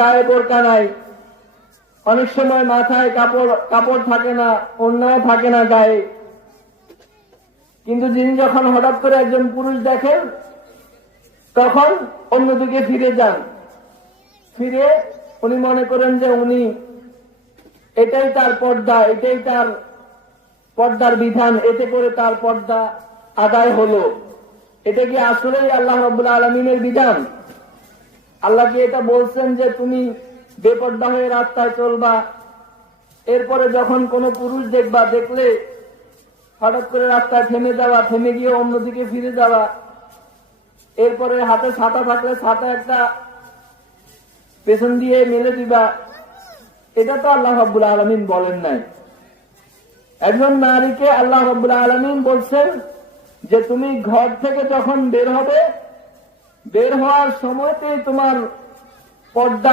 গায়ে বোরকা নাই, অনেক সময় মাথায় কাপড় থাকে না, ওড়নাও থাকে না গায়ে। কিন্তু যিনি যখন হঠাৎ করে একজন পুরুষ দেখেন তখন অন্যদিকে ফিরে যান, ফিরে উনি মনে করেন যে উনি এটাই তার পর্দা, এটাই তার পর্দার বিধান, এতে করে তার পর্দা আদায় হলো। এটা কি আসলেই আল্লাহ রাব্বুল আলামিনের বিধান? আল্লাহ কি এটা বলছেন যে তুমি বেপর্দা হয়ে রাস্তায় চলবা, এরপরে যখন কোনো পুরুষ দেখবা, দেখলে হঠাৎ করে রাস্তায় থেমে যাওয়া, থেমে গিয়ে অন্যদিকে ফিরে যাওয়া, এরপরে হাতে ছাতা থাকলে ছাতা একটা পেছন দিয়ে মেলে দিবা, এটা তো আল্লাহ রাব্বুল আলামিন বলেন নাই। একজন নারীকে আল্লাহ রাব্বুল আলামিন বলছেন যে তুমি ঘর থেকে যখন বের হবে, বের হওয়ার সময়তেই তোমার পর্দা